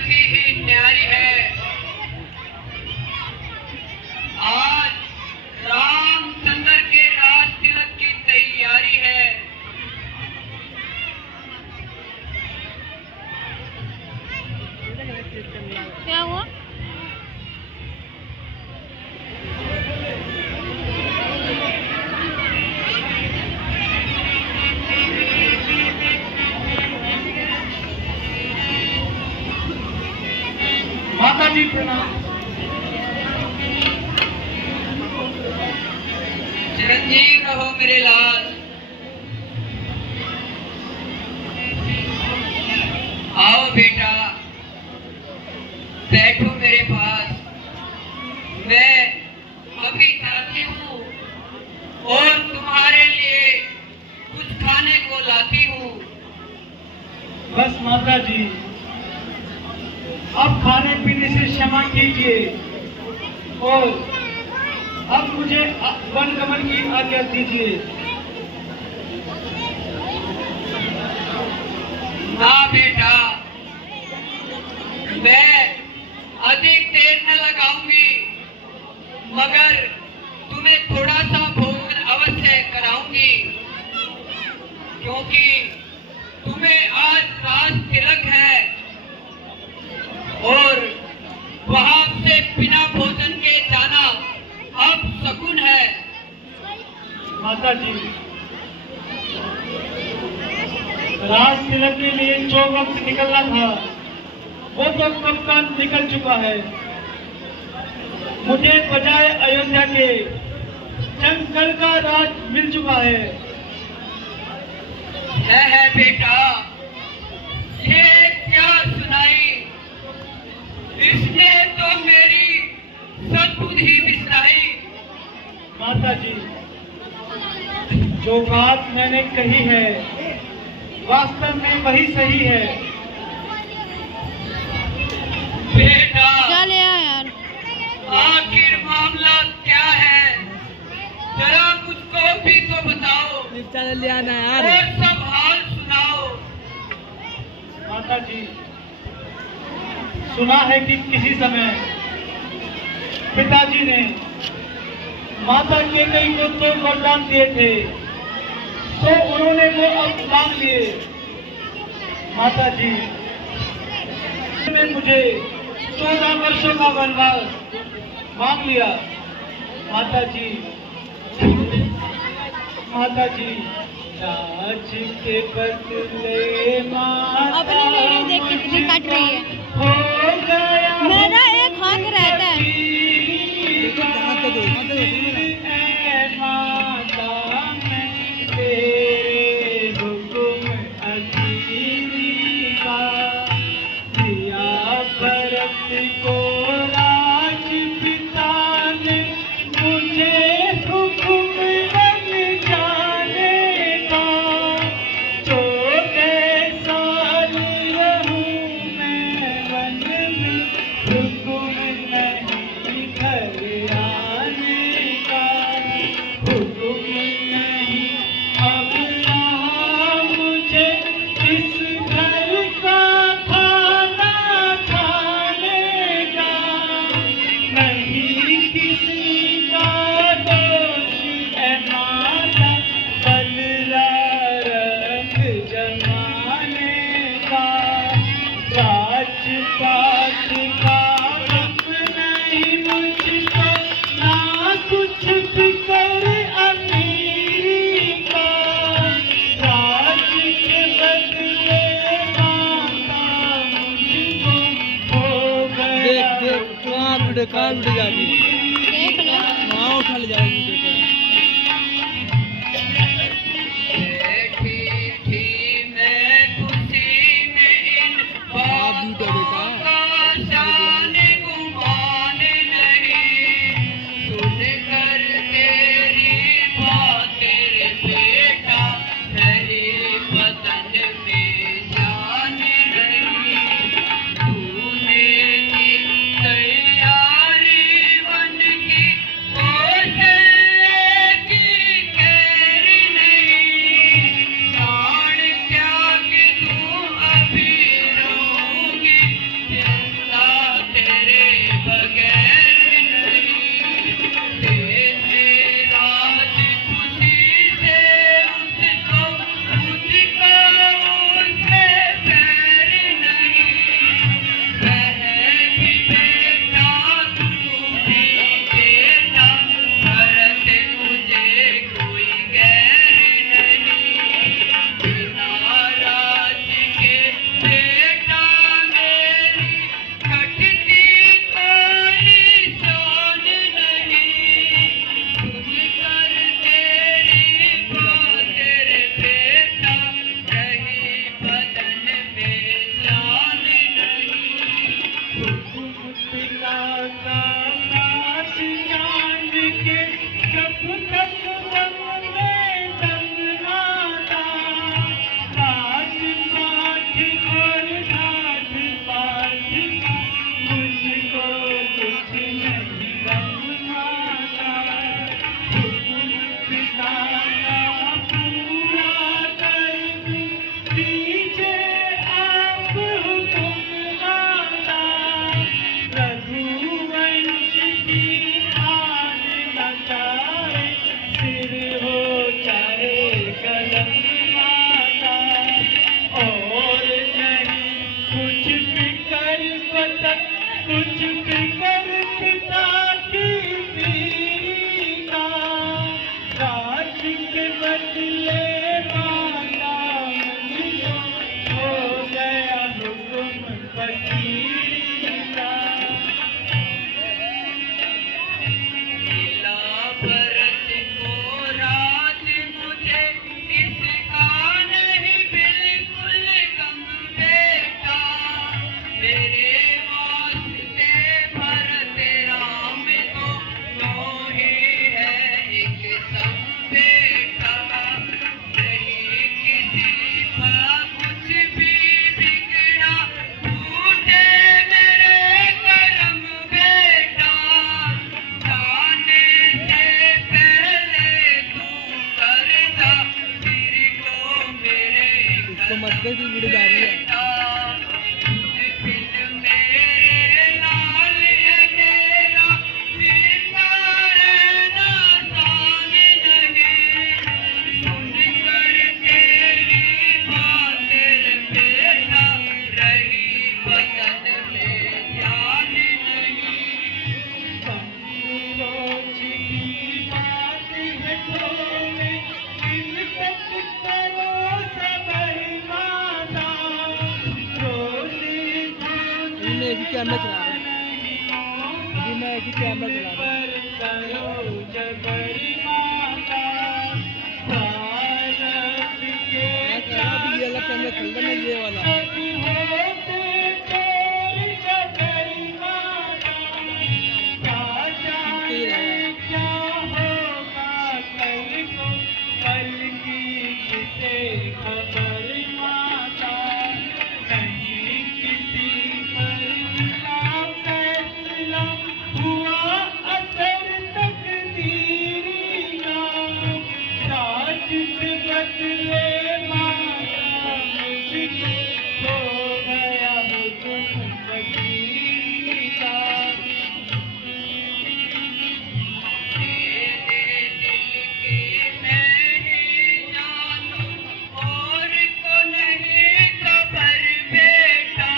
अति ही न्यारी है। आज रामचंद्र के राज तिलक की तैयारी है। क्या हुआ? माता जी प्रणाम। चिरंजीव रहो मेरे लाल। आओ बेटा, बैठो मेरे पास। मैं अभी जाती हूँ और तुम्हारे लिए कुछ खाने को लाती हूँ। बस माता जी, अब खाने पीने से क्षमा कीजिए और अब मुझे वनगमन की आज्ञा दीजिए। ना बेटा, मैं अधिक देर न लगाऊंगी, मगर तुम्हें थोड़ा सा भोजन अवश्य कराऊंगी, क्योंकि तुम्हें आज राज तिलक है और वहां से बिना भोजन के जाना अब शकुन है। माता जी, राज तिलक के लिए जो वक्त निकलना था वो तो कब का निकल चुका है। मुझे बजाय अयोध्या के जंगल का राज मिल चुका है। है बेटा, ये क्या सुनाई? इसने तो मेरी सद्बुद्धि बिसराई। माता जी, जो बात मैंने कही है वास्तव में वही सही है। बेटा, क्या ले आया यार? आखिर मामला क्या है? जरा मुझको भी तो बताओ ले आना यार। और सब हाल सुनाओ। माता जी, सुना है कि किसी समय पिताजी ने माता कैकेयी को तो वरदान दिए थे, तो उन्होंने वो अब मांग लिए। माता जी, मुझे 14 वर्षों का वनवास मांग लिया। माता जी, माता जी, राज के बदले माता अपनी वीडियो देख कितनी कट रही है। हो गया मेरा एक हाथ रहता है। कहाँ उठ जाएगी? देख लो। वहाँ उठा ले जाएगी। वतन कुछ फिकर पिता की पीरी का, राज के बदले माता मुझको हो गया हुक्म फकीरी का। मिला भरत को राज मुझे इसका नहीं बिल्कुल गम बेटा, मेरे वास्ते भरत राम दोनों ही है एक सम बेटा। नहीं किसी का कुछ भी बिगड़ा टूटे मेरे करम बेटा, जाने से पहले तू कर दा सिर को मेरे इसको मत दे, तू वीडियो जा रही है। बिन मेरे लाल है मेरा जिंदा रहना आसान नहीं, सुन कर तेरी बातें बेटा रही बदन में जान नहीं। रोज की बात है थोड़े दिन तक करो सबर माता, रोज अभी मैं एक ही कैमरा चला रहा हूँ, अभी मैं एक ही कैमरा चला रहा हूँ। पर करो जबर माता, भारत के मैं कह रहा हूँ अभी ये वाला कैमरा चल रहा है, मैं ये वाला। होते चोर जबर माता, क्या जाने क्या होगा कल को, कल की किसे खबर माता, नहीं किसी पर मिला फैसला हुआ असर तकदीरी का, राज के बदले माता मुझको हो गया हुक्म फकीरी का। तेरे दिल की मैं ही जानूं और को नहीं खबर बेटा,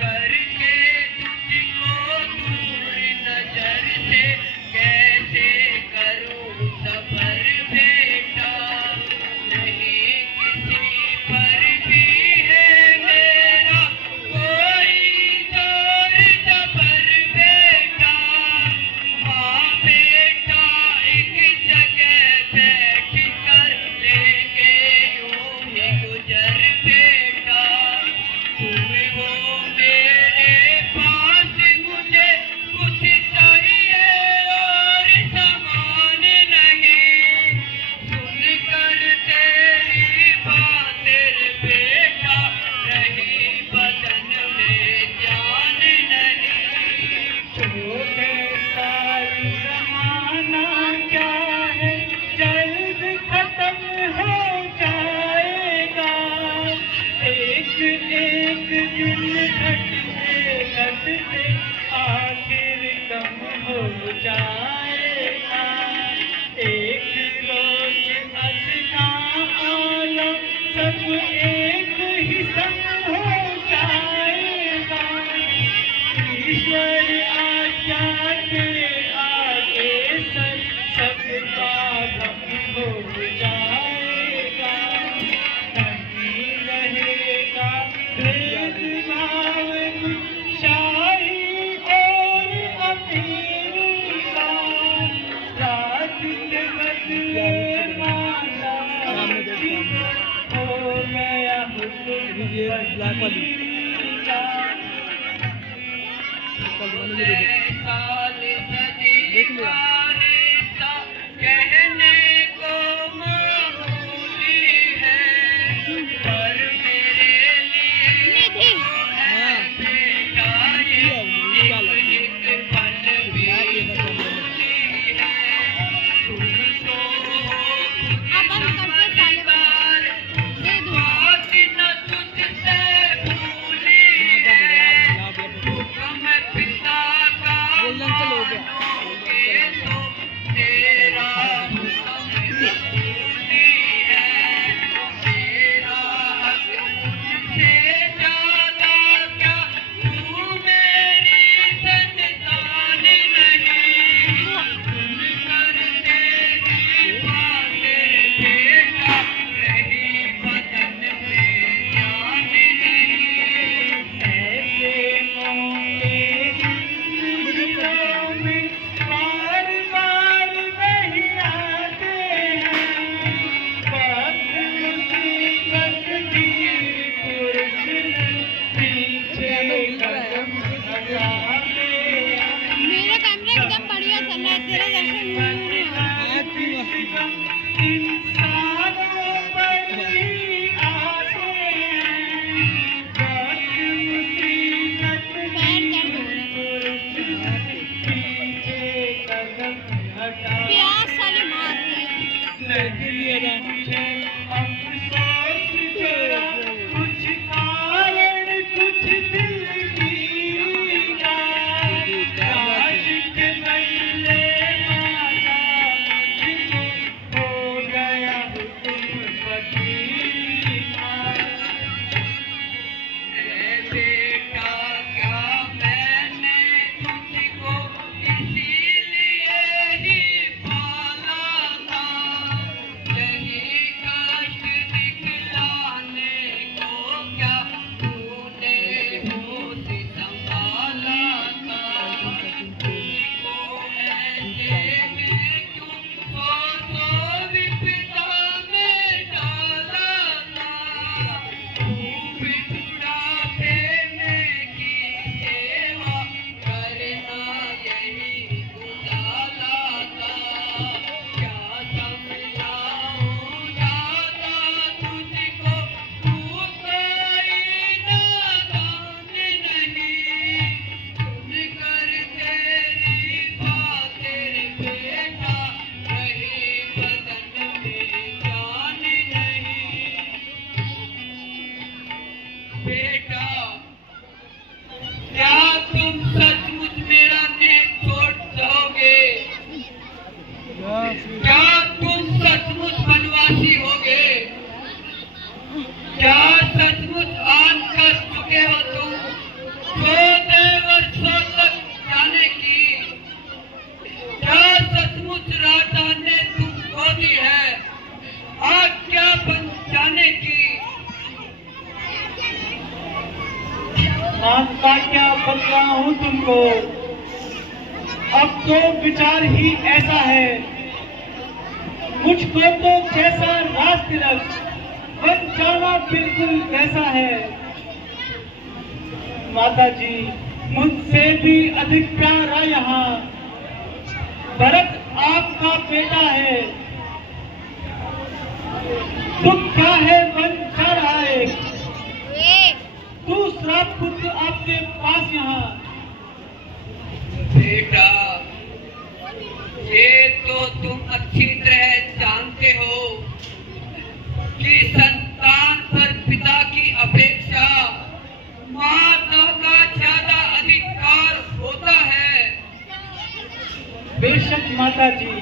करके तुझको दूर नजर से कैसे करूं सबर बेटा। नहीं किसी पर भी है मेरा कोई जोर जबर बेटा, माँ बेटा एक जगह बैठ कर लेंगे यूं ही गुजर बेटा। तुम हो मेरे पास मुझे कुछ चाहिए और सामान नहीं, सुन कर तेरी बातें बेटा रही बदन में जान नहीं। छोटे साल जमाना क्या है जल्द खत्म हो जाएगा, एक एक दिन घटते घटते आखिर कम हो जाएगा, एक रोज अदना आलम सब एक ही संग हो जाएगा, ईश्वर आज्ञा के आगे सबका भंग हो जाएगा, नहीं रहेगा भेदभाव शाही और अमीरी का, राज के बदले माता मुझको हो गया हुक्म ये ब्लैक वाली। फकीरी का। कल मैंने ये देखा। साल सदी देख लिया। का हिस्सा कहने को मामूली है, पर मेरे लिए निधि है बेटा ये एक पल भी भूली है। तुम तो अब हम करते साले वाला। दे दूँ बात न तुझसे भूली है, मैं पिता का गोल्डन चल हो गया। मानूंगी तो तेरे जैसे नहीं हो। इंसानों पर ही आते हैं, वक्त मुसीबत पैर दर्द हो रहा है। पीछे कदम हटा प्यास साली मार रही है। मुझे अफसोस तेरा कुछ कारण कुछ दिल की आशिक नैले माता मुझको हो गया तुम फकीरा। बेटा क्या मैंने तुझको इसीलिए ही पाला था, यही कष्ट दिखलाने को क्या तूने होश संभाला था। तुझको ऐसे में क्यों सौ विपदा में डाला था, तू भी बुढ़ापे में की सेवा करना यही उजाला था। क्या समझाऊं दादा तुझको, तू कोई नादान नहीं, सुनकर तेरी बातें बेटा रही बदन में जान नहीं। बेटा क्या तुम सचमुच मेरा नेक छोड़ जाओगे? क्या तुम सचमुच वनवासी होगे? क्या सचमुच आज कर चुके हो तुम 14 वर्षों तक जाने की? क्या सचमुच राजा ने तुम खो दी है आज्ञा बन जाने की? मानता क्या बदला हूँ तुमको, अब तो विचार ही ऐसा है, मुझको तो जैसा राज तिलक बन जाना बिल्कुल वैसा है। माता जी मुझसे भी अधिक प्यारा यहाँ भरत आपका बेटा है, दुख क्या है बन जा रहा है, दूसरा पुत्र आपके पास यहाँ। बेटा ये तो तुम अच्छी तरह जानते हो कि संतान पर पिता की अपेक्षा माता का ज्यादा अधिकार होता है। बेशक माता जी,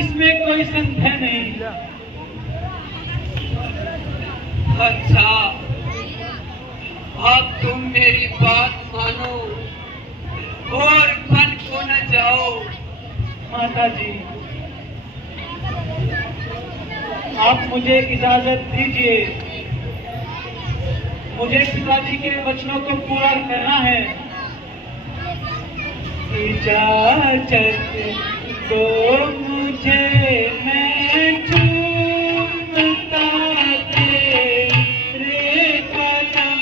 इसमें कोई संदेह नहीं। अच्छा अब तुम मेरी बात मानो और बन को न जाओ। माता जी आप मुझे इजाजत दीजिए, मुझे पिताजी के वचनों को पूरा करना है। इजाजत दो मुझे, मैं चूमता तेरे कदम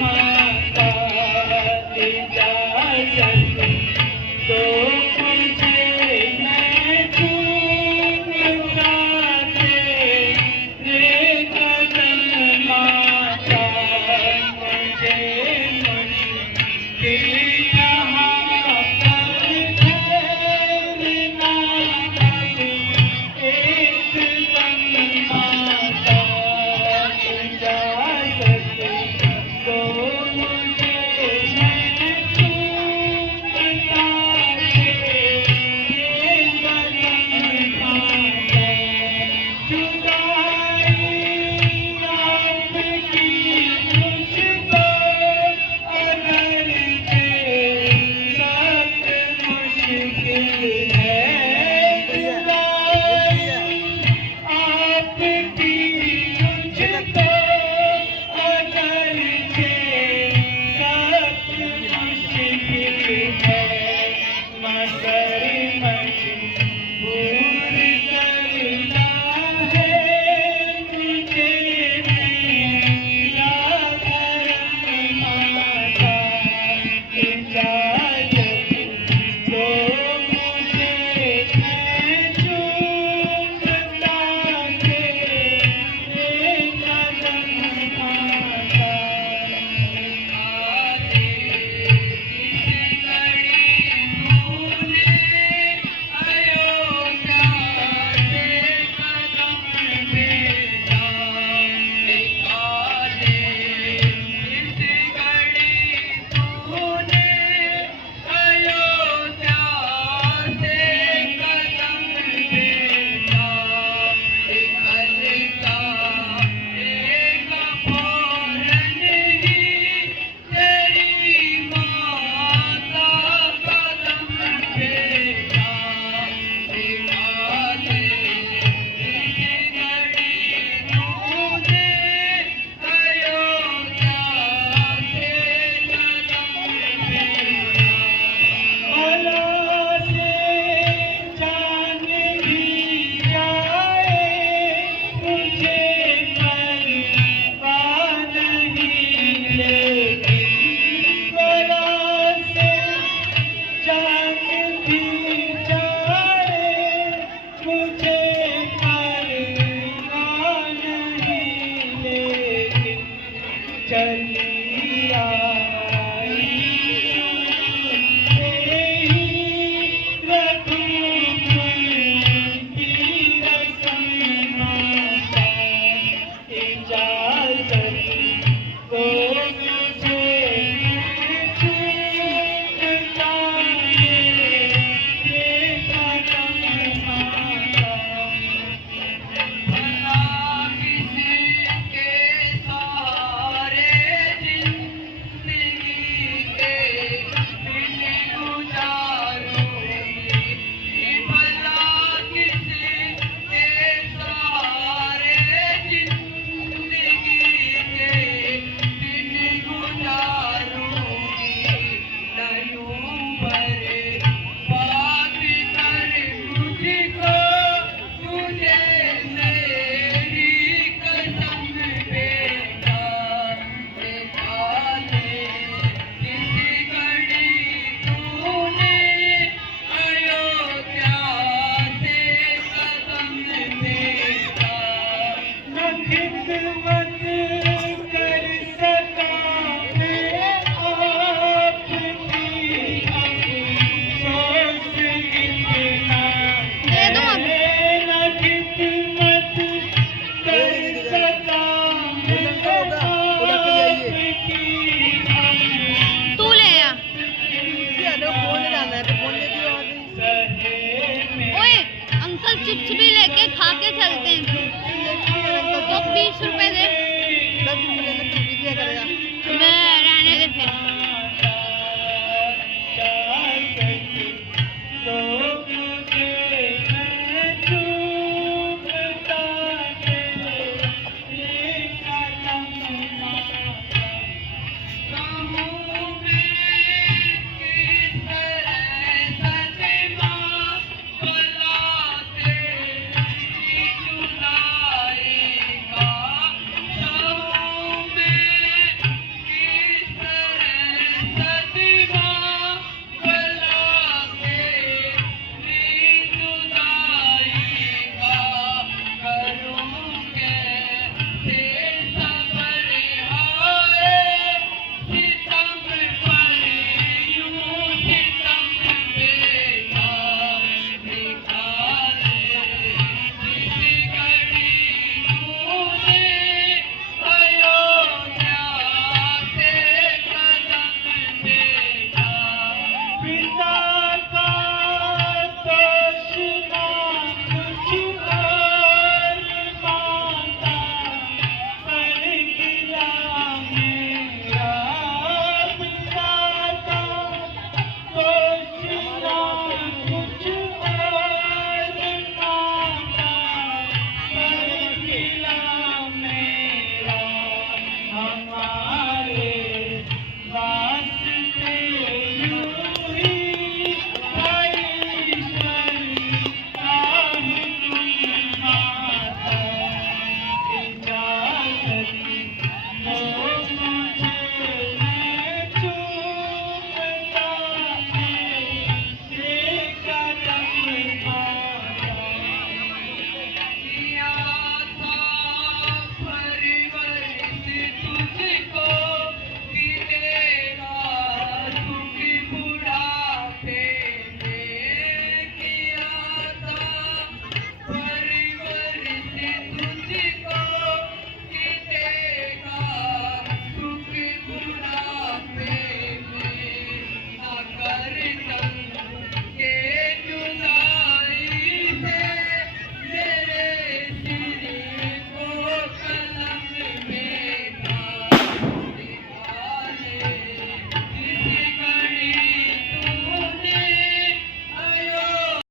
माता। इजाजत